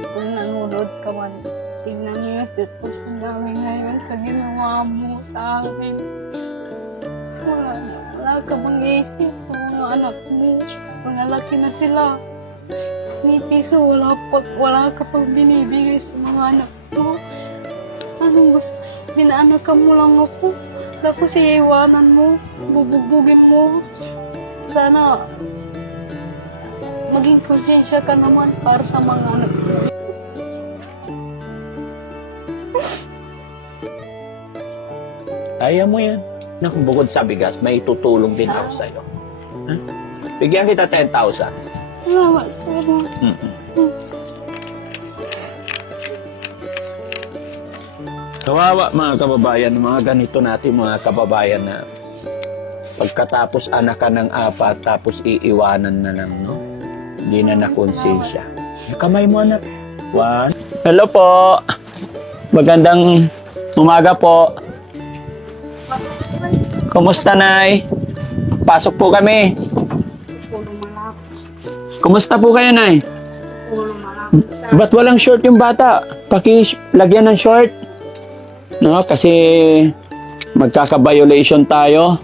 Kung nanonood ka man, tignan mo yung sitwasyon namin ngayon sa ginawa mo sa akin. Wala ka bang isip sa mga anak mo? Mga laki na sila. Ni piso, wala ka pang binibigay sa mga anak mo. Anong gusto? Binaanak ka mo lang ako. Tapos iiwanan mo, bubugbugin mo. Sana maging konsensya ka naman para sa mga anak mo. Kaya mo yan. Naku, bukod sa bigas, may tutulong din ako sa'yo. Ha? Bigyan kita 10,000. Salamat, sir. Kawawa mga kababayan, mga ganito natin mga kababayan na pagkatapos anak ka ng 4, tapos iiwanan na lang, no? Hindi na nakonsensya. Kamay mo, anak. 1. Hello po. Magandang umaga po. Kumusta, Nay? Pasok po kami. Puro malapit. Kumusta po kayo, Nay? Puro malapit sa... Ba't walang short yung bata? Lagyan ng short. No, kasi magkaka-violation tayo.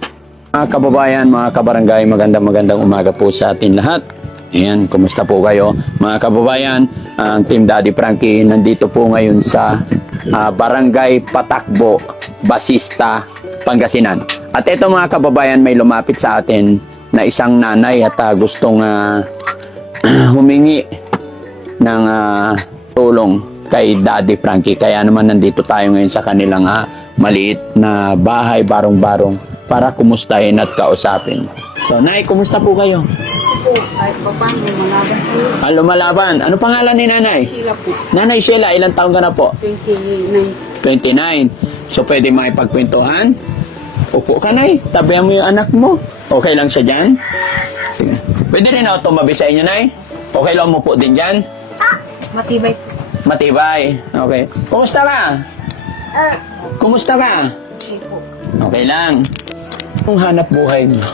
Mga kababayan, mga kabarangay, magandang umaga po sa atin lahat. Ayan, kumusta po kayo? Mga kababayan, ang Team Daddy Frankie nandito po ngayon sa Barangay Patakbo, Basista, Pangasinan. At ito mga kababayan, may lumapit sa atin na isang nanay at gustong humingi ng tulong kay Daddy Frankie. Kaya naman nandito tayo ngayon sa kanilang maliit na bahay, barong-barong, para kumustahin at kausapin. So, Nay, kumusta po kayo? Po, kahit pa paano, lumalaban sila. Lumalaban. Ano pangalan ni Nanay? Sila po, Nanay Sheila, ilang taon ka na po? 29. 29. So, pwede makipagkwentuhan? Upo ka, Nay. Tabihan mo yung anak mo. Okay lang siya dyan? Sige. Pwede rin ako tumabi sa inyo, Nay? Okay lang umupo din dyan? Matibay po. Matibay. Okay. Kumusta ka? Kumusta ka? Okay po. Okay lang. Ang hanap buhay mo,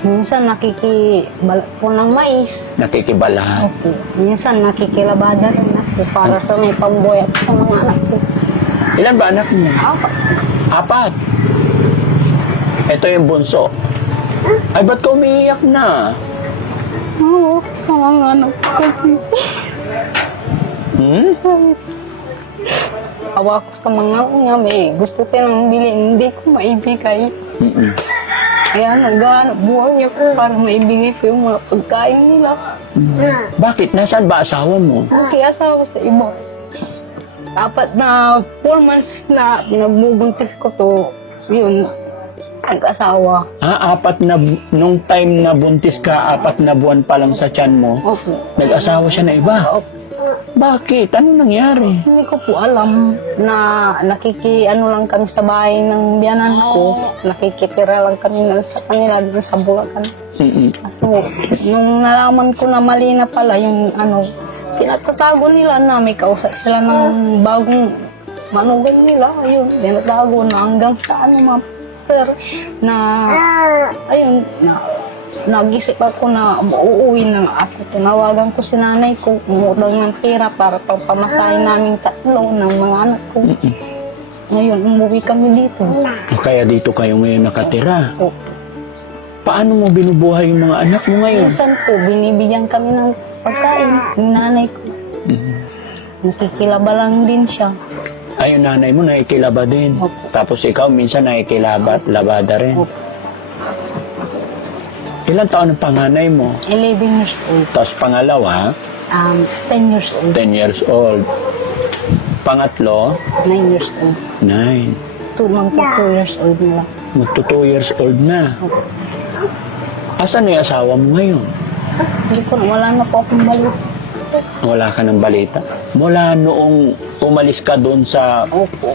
Minsan nakikibala po ng mais. nakikibala. Opo. Minsan nakikilabada rin ako para sa may pamboy at sa mga anak ko. Ilan ba anak mo? Apat. 4. Ito yung bunso. Ay, ba't ka umiiyak na? Oo, sa mga anak ko. Awa ko sa mga may gusto silang bilhin, hindi ko maibigay. Kaya naghahanap buhay ako para maibigay ko yung mga pagkain nila. Bakit? Nasaan ba asawa mo? Kaya asawa sa iba. Dapat na 4 months na pinagbubuntis ko to, yun, nag-asawa. 4 na, nung time na buntis ka, 4 na buwan pa lang sa tiyan mo, Opo. nag-asawa siya na iba. Opo. Bakit? Ano nangyari? Hindi ko po alam na nakiki-ano lang kami sa bahay ng biyanan ko. Nakikitira lang kami sa kanila doon sa Bulacan. So, nung nalaman ko na mali na pala yung pinatatago nila na may kausap sila ng bagong manugang nila. Ayun, pinatago na hanggang sa sir, na, ayun, nag-isip ako na uuwi na ako. Tinawagan ko si nanay ko, umutang ng pera para pamasahin namin 3 ng mga anak ko. Ngayon, umuwi kami dito. Kaya dito kayo ngayon nakatira. Opo. Paano mo binubuhay yung mga anak mo ngayon? Minsan po, binibigyan kami ng pagkain ni nanay ko. Nakikilaba lang din siya. Ay, yung nanay mo nakikilaba din. Opo. Tapos ikaw minsan labada rin. Opo. Ilan taon ang panganay mo? 11 years old. Tapos pangalawa, 10 years old. 10 years old. Pangatlo, 9 years old. 9. Magto 2 years old nila. Magto 2 years old na. Opo. Asan na yung asawa mo ngayon? Hindi ko, wala na po akong balik. Wala ka ng balita? Mula noong umalis ka doon sa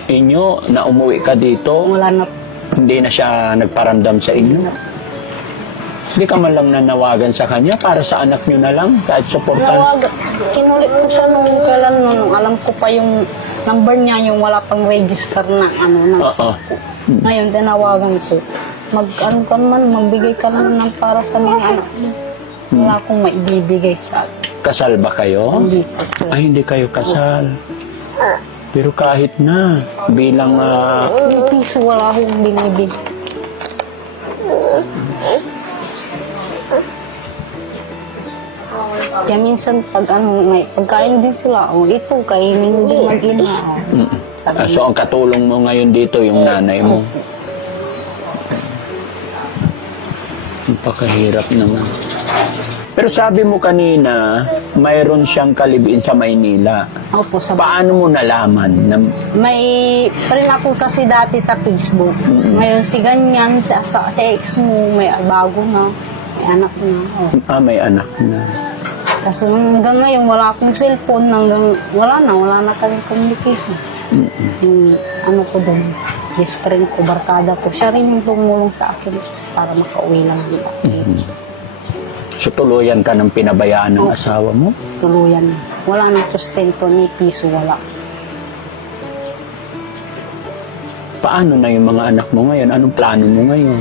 inyo, na umuwi ka dito, Wala na hindi na siya nagparamdam sa inyo? Hindi ka man lang nanawagan sa kanya para sa anak nyo na lang, kahit supportan? Kinulit ko siya nung kailan nung alam ko pa yung number niya, yung wala pang register na ng Oo. Ngayon, tinawagan ko. Magbigay ka naman ng para sa mga anak mo. Wala akong maibibigay sa akin. Kasal ba kayo? Hindi po, sir. Ay, hindi kayo kasal. Pero kahit na, bilang Yung piso wala akong binibigay. Kaya minsan pag may pagkain din sila, ito kainin din mag-ina. Sabi so ang katulong mo ngayon dito, yung nanay mo. Napakahirap naman. Pero sabi mo kanina, mayroon siyang kalibin sa Maynila. Opo, sa Paano mo nalaman na may rin ako kasi dati sa Facebook. Ngayon si ganyan, sa ex mo, may bago na, may anak na. Oh. may anak na? Kasi hanggang ngayon, wala akong cellphone, wala na kami communication. Yung ano ko doon, best friend ko, barkada ko, siya rin yung tumulong sa akin para makauwi lang dito. So tuluyan ka ng pinabayaan ng asawa mo? Tuluyan. Wala nang sustento ni piso, wala. Paano na yung mga anak mo ngayon? Anong plano mo ngayon?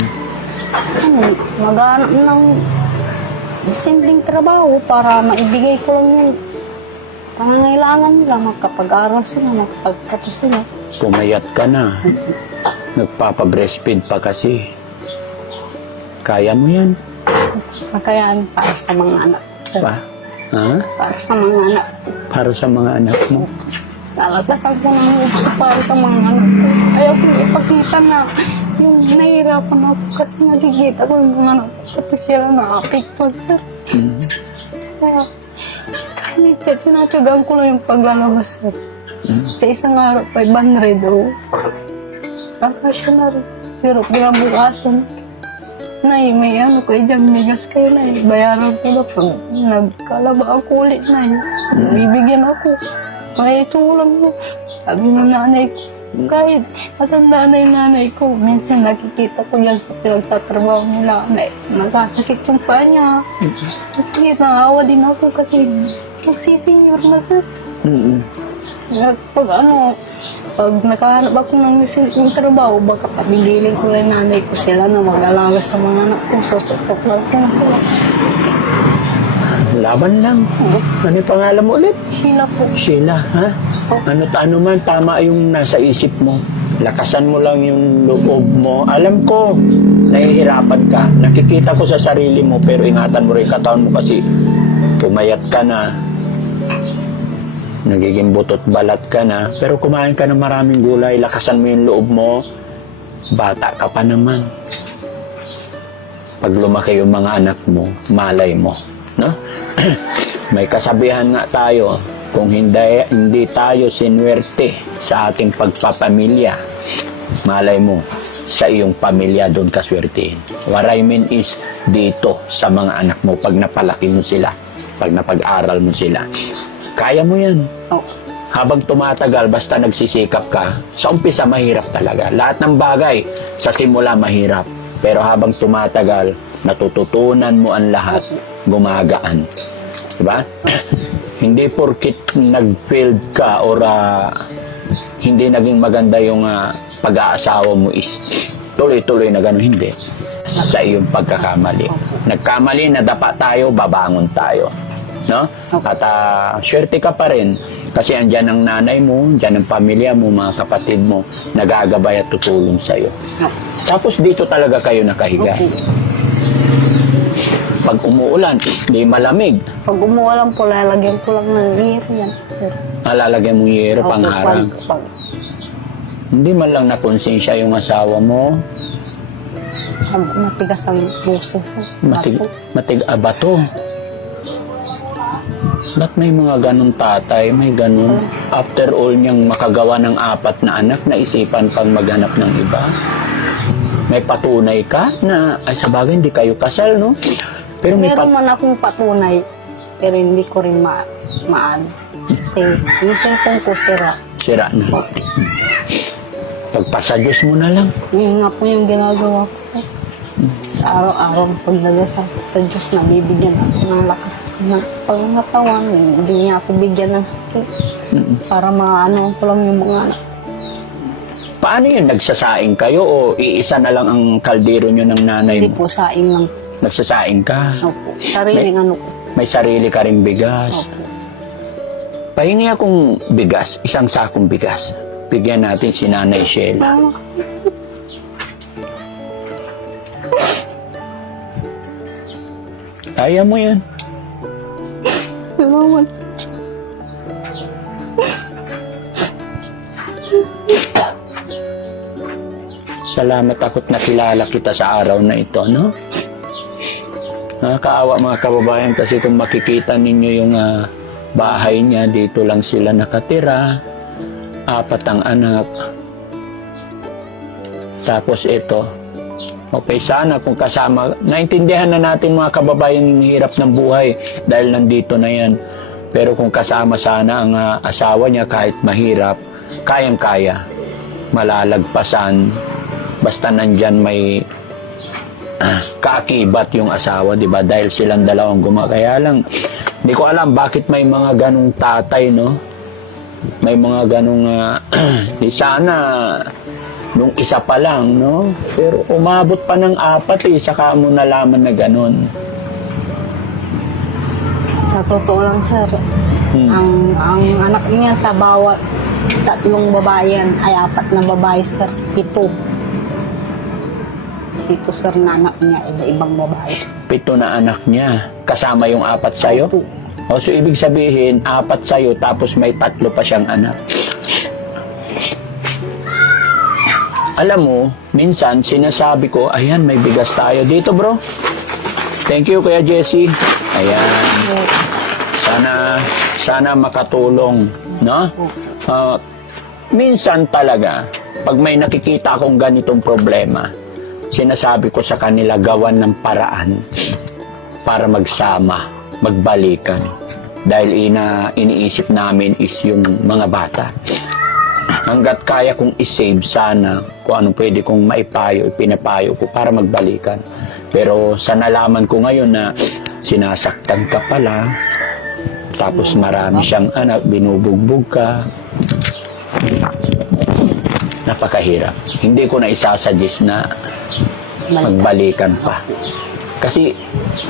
Maghanap ng simpleng trabaho para maibigay ko lang yung pangangailangan nila, magkapag-aral sila, magpagtapos sila. Pumayat ka na. Nagpapa-breastfeed pa kasi. Kaya mo yan? Kaya para sa mga anak ko, sir. Ha? Para sa mga anak ko. Para sa mga anak mo? Lalagpasan ko ng gusto para sa mga anak ko. Ayaw ko ipakita na yung nahihirapan ako kasi nagigita ko yung mga anak ko. Pati sila na-apektuhan, sir. Kaya, minsan, tinatyagaan ko lang yung paglalabas, sir. Sa isang araw, 500 o. Kakasya na rin. Pero binabukasan. Nay, may ano kayo dyan, may gas kayo na bayaran ko na pag nagkalaba ako ulit na bibigyan ako. Kaya tulong mo. Sabi ng nanay ko, kahit matanda na yung nanay ko, minsan nakikita ko dyan sa pinagtatrabaho nila, nasasakit yung paa niya. Kasi naawa din ako kasi magsisenyor na sir. Pag nakahanap ako ng trabaho, baka pabigilin ko lang nanay ko sila na mag-alaga sa mga anak ko. Susutok lang ko na sila. Laban lang. Ano yung pangalan mo ulit? Sheila po. Sheila, ha? Ano man, tama yung nasa isip mo. Lakasan mo lang yung loob mo. Alam ko, nahihirapan ka. Nakikita ko sa sarili mo, pero ingatan mo rin katawan mo kasi pumayat ka na. Nagiging butot balat ka na, pero kumain ka ng maraming gulay, lakasan mo yung loob mo, bata ka pa naman. Pag lumaki yung mga anak mo, malay mo, no? May kasabihan nga tayo, kung hindi tayo sinwerte sa ating pagpapamilya, malay mo, sa iyong pamilya doon kaswertein. What I mean is, dito sa mga anak mo, pag napalaki mo sila, pag napag-aral mo sila, kaya mo yan. Oh. Habang tumatagal, basta nagsisikap ka, sa umpisa mahirap talaga. Lahat ng bagay, sa simula mahirap. Pero habang tumatagal, natututunan mo ang lahat, gumagaan. Diba? Hindi porkit nag-failed ka or hindi naging maganda yung pag-aasawa mo is tuloy-tuloy na gano'n, hindi. Sa iyong pagkakamali. Nagkamali, nadapa tayo, babangon tayo. No? At swerte ka pa rin kasi andyan ang nanay mo, andyan ang pamilya mo, mga kapatid mo, nagagabay at tutulong sa'yo. Tapos dito talaga kayo nakahiga. Pag umuulan, di malamig. Pag umuulan po, lalagyan ko lang ng yero yan, sir. Lalagyan mo yero, pangharang. Hindi man lang nakonsensya yung asawa mo. Matigas ang puso, sir. Bato. Ba't may mga ganun tatay, may ganun? After all niyang makagawa ng 4 na anak, naisipan pang maghanap ng iba? May patunay ka na, ay sa bagay, hindi kayo kasal, no? Pero meron man akong patunay, pero hindi ko rin maano. Kasi yung cellphone ko sira. Sira na. Pagpasa Diyos mo na lang. Yun nga po yung ginagawa ko, sir. Araw-araw pagdadasal ko sa Diyos na bibigyan ako ng lakas ng pangatawan. Hindi niya ako bigyan ng sakit. Para maano ko lang yung mga anak. Paano yun? Nagsasaing kayo o iisa na lang ang kaldero nyo ng nanay Hindi mo? po saing lang. Nagsasaing ka? Opo. Opo. Sariling ano ko. May sarili ka rin bigas. Opo. Pahingi akong bigas, isang sakong bigas. Bigyan natin si Nanay Sheila. Kaya mo yan. Salamat. Salamat ako't nakilala kita sa araw na ito, no? Nakakaawa mga kababayan kasi kung makikita ninyo yung bahay niya, dito lang sila nakatira. 4 ang anak. Tapos ito. Okay, sana kung kasama, naintindihan na natin mga kababayan yung hirap ng buhay dahil nandito na yan. Pero kung kasama sana ang asawa niya kahit mahirap, kayang-kaya. Malalagpasan. Basta nandyan may kaakibat yung asawa, di ba? Dahil silang dalawang Kaya lang, hindi ko alam bakit may mga ganong tatay, no? May mga ganong, di sana, nung isa pa lang, no? Pero umabot pa ng 4, saka mo nalaman na ganon. Sa totoo lang, sir, ang anak niya sa bawat 3 babae yan, ay 4 na babae, sir. 7. 7, sir, na anak niya, iba-ibang babae. 7 na anak niya. Kasama yung 4 sa'yo? Opo. O so, ibig sabihin, 4 sa'yo, tapos may 3 pa siyang anak. Alam mo, minsan, sinasabi ko, ayan, may bigas tayo dito, bro. Thank you, Kuya Jesse. Ayan. Sana makatulong, no? Minsan talaga, pag may nakikita akong ganitong problema, sinasabi ko sa kanila gawan ng paraan para magsama, magbalikan. Dahil iniisip namin is yung mga bata. Hanggat kaya kong isave sana kung anong pwede kong maipayo, ipinapayo ko para magbalikan. Pero sa nalaman ko ngayon na sinasaktan ka pala, tapos marami siyang anak, binubugbog ka, napakahirap. Hindi ko na isasuggest na magbalikan pa. Kasi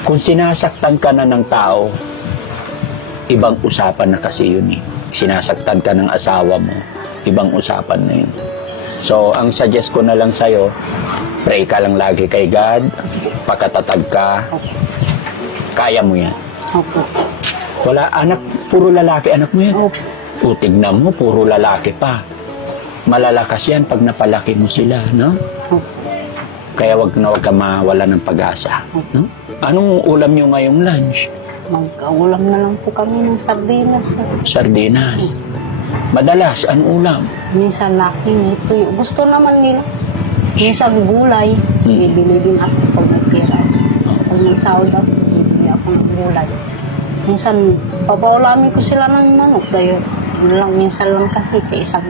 kung sinasaktan ka na ng tao, ibang usapan na kasi yun eh. Sinasaktan ka ng asawa mo, ibang usapan na yun. So, ang suggest ko na lang sa'yo, pray ka lang lagi kay God, pagkatatag ka, kaya mo yan. Opo. Wala, anak, puro lalaki, anak mo yan. Opo. O, tignan mo, puro lalaki pa. Malalakas yan pag napalaki mo sila, no? Opo. Kaya wag ka mawala ng pag-asa, no? Anong ulam nyo ngayong lunch? Mag-ulam na lang po kami ng sardinas, sir. Sardinas. Madalas, anong ulam? Minsan laki nito. Gusto naman nila. Minsan gulay. Bibili din ako pag nagtira. Pag nagsahod ako, bibili ako ng gulay. Minsan, papaulamin ko sila ng manok. Dahil minsan lang kasi sa isang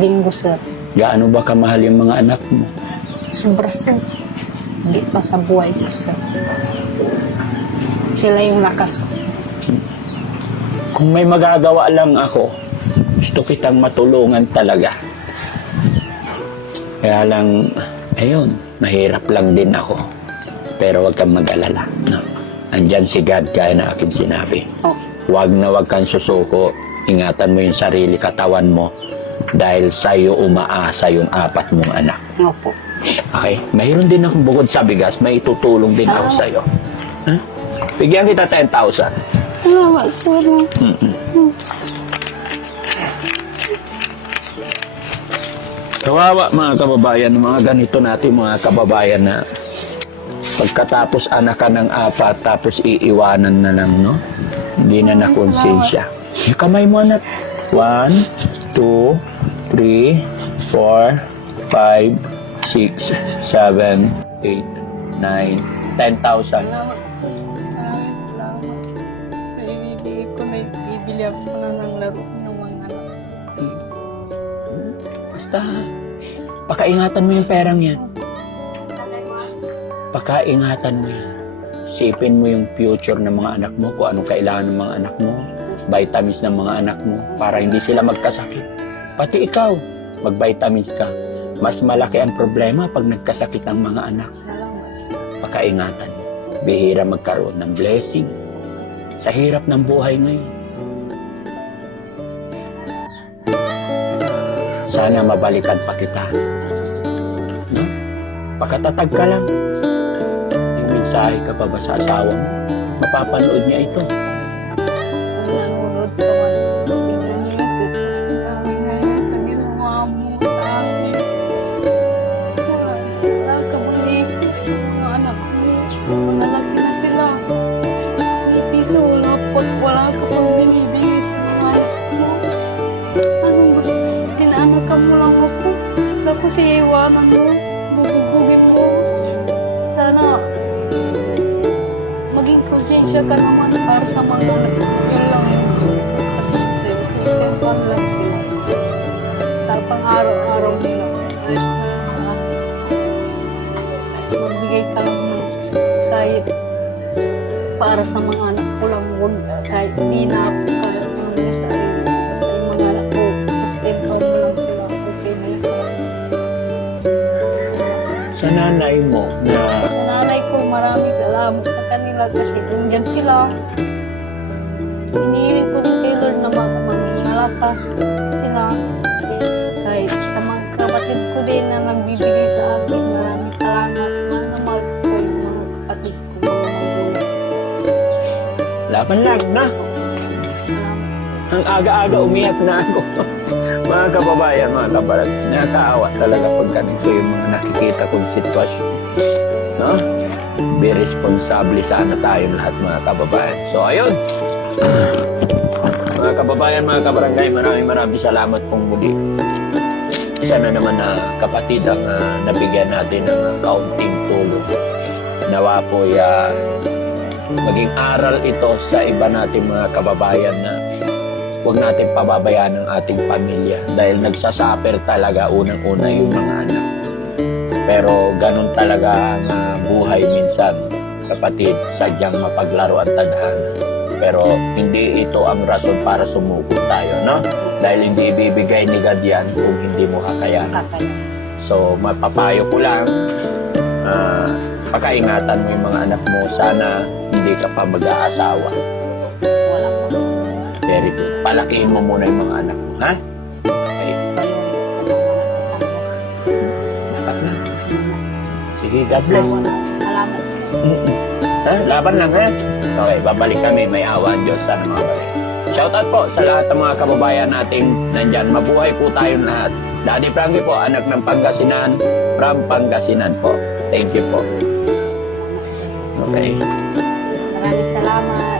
linggo, sir. Gaano ba kamahal yung mga anak mo? Sobra, sir. Hindi pa sa buhay ko, sir. Sila yung lakas ko, sir. Kung may magagawa lang ako, gusto kitang matulungan talaga. Kaya lang, ayun, mahirap lang din ako. Pero wag kang mag-alala, no? Andyan si God, gaya na aking sinabi. Oh. Wag na wag kang susuko. Ingatan mo yung sarili, katawan mo. Dahil sa'yo umaasa yung 4 mong anak. Opo. Okay? Mayroon din akong bukod sa bigas, may tutulong din ako sa'yo. Huh? Bigyan kita 10,000. Salamat, sir. Kawawa mga kababayan, mga ganito natin mga kababayan na pagkatapos anak ka ng 4, tapos iiwanan na lang, no? Hindi na nakonsensya. Yung kamay mo, anak. 1, 2, 3, 4, 5, 6, 7, 8, 9, 10,000. Salamat, sir. Salamat. Bibili ko na, bibili ako na ng laro ng mga anak. Basta, pakaingatan mo yung perang yan. Pakaingatan mo yan. Sipin mo yung future ng mga anak mo, kung anong kailangan ng mga anak mo, vitamins ng mga anak mo, para hindi sila magkasakit. Pati ikaw, mag-vitamins ka. Mas malaki ang problema pag nagkasakit ang mga anak. Salamat, sir. Pakaingatan. Bihira magkaroon ng blessing sa hirap ng buhay ngayon. Sana mabalikan pa kita. No? Pagkatatag ka lang. Yung mensahe ka pa ba sa asawa mo? Mapapanood niya ito. Kung nanonood ka man, tingnan niyo yung sitwasyon namin ngayon sa ginawa mo sa amin. Wala ka bang isip sa mga anak mo? Malalaki na sila. Ni piso wala pag wala ka pang binibigay sa mga anak mo. Anong gusto? Tinaanakan mo lang ako. Tapos iiwanan mo. Bubugugin mo. Sana maging konsensya ka naman para sa mga anak mo. Yun lang yung gusto ko sabihin. Kustempan lang sila. Sa pang-araw-araw nila. Ayos na yun sa akin. Magbigay ka lang ng kahit para sa mga anak ko lang. Huwag kahit hindi na ako kaya naman yung sarili. Basta yung mga anak ko, sustentaw mo lang sila. Okay na yun. Sa nanay mo na Sa nanay ko, maraming salamat sa kanila kasi nandyan sila. Hinihiling ko rin kay Lord na malakas sila. Kahit sa mga kapatid ko din na nagbibigay sa akin, maraming salamat. Mahal na mahal ko yung mga kapatid ko, mga magulang. laban lang na. Salamat. Ang aga-aga umiyak na ako. Mga kababayan, mga kabarag, nakakaawa talaga pag ganito yung mga nakikita kong sitwasyon. No? Be responsable sana tayong lahat, mga kababayan. So, ayun. Mga kababayan, mga kabarangay, maraming salamat pong muli. Isa na naman na kapatid ang nabigyan natin ng kaunting tulong. Nawa po maging aral ito sa iba nating mga kababayan na huwag natin pababayaan ang ating pamilya dahil nagsasuffer talaga unang-una yung mga anak. Pero ganun talaga ang buhay minsan, kapatid, sadyang mapaglaro ang tadhana. Pero hindi ito ang rason para sumuko tayo, no? Dahil hindi ibibigay ni God yan kung hindi mo kakayanan. Kakaya. So, mapapayo ko lang, pakaingatan mo yung mga anak mo. Sana hindi ka pa mag-aasawa. Wala ko. Very good. Palakiin mo muna yung mga anak mo, ha? Okay. Dapat na. Sige, God bless. Salamat. Ha? Laban lang, ha? Okay, babalik kami. May awa ang Diyos. Sana mga balik. Shoutout po sa lahat ng mga kababayan nating nandyan. Mabuhay po tayong lahat. Daddy Frankie po, anak ng Pangasinan. From Pangasinan po. Thank you po. Okay. Maraming salamat.